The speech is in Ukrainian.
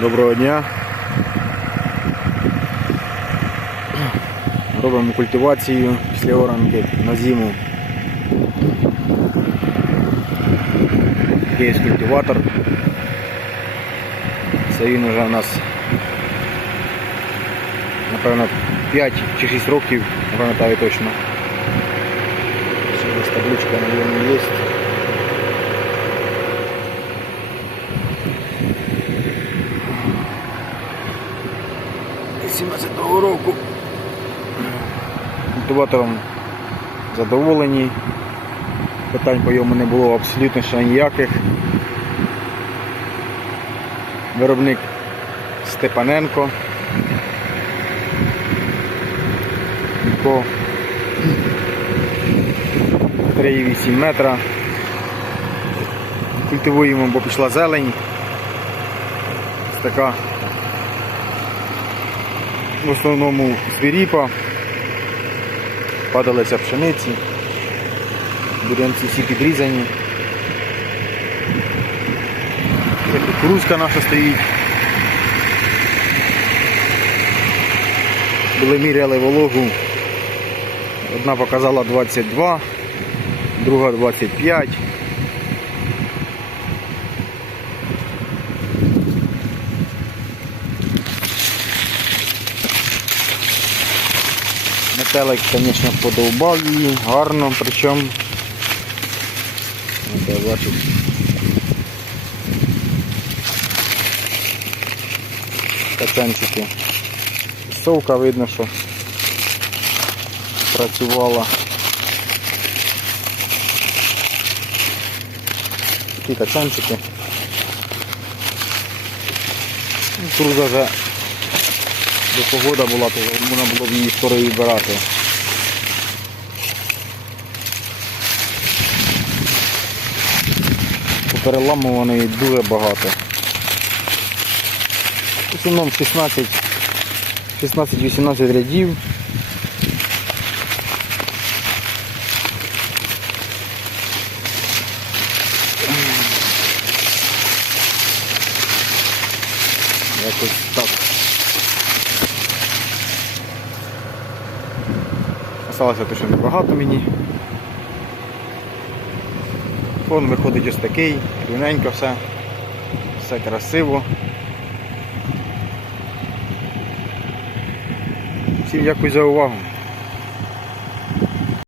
Доброго дня. Робимо культивацію після оранки на зиму. Такий є культиватор. Це він вже у нас напевно 5 чи 6 років, не пам'ятаю точно. Табличка ньому є. 17-го року. Культиватором задоволені. Питань по йому не було абсолютно ще ніяких. Виробник Степаненко. По 3,8 метра. Культивуємо, бо пішла зелень. Ось така в основному свиріпа, падалися пшениці, бурянці всі підрізані. Це кукурузка наша стоїть. Були міряли вологу. Одна показала 22, друга 25. Метелик, звісно, подовбав її, гарно, причому. От я бачу. Кацанчики. Совка видно, що працювала. Такі качанчики. Ну, Круза вже до погода була, то можна було б її скоро відбирати. Попереламуваної дуже багато. В основному 16 16-18 рядів. Якось так. Осталося те, що небагато мені. Фон виходить ось такий, рівненько все, все красиво. Всім дякую за увагу.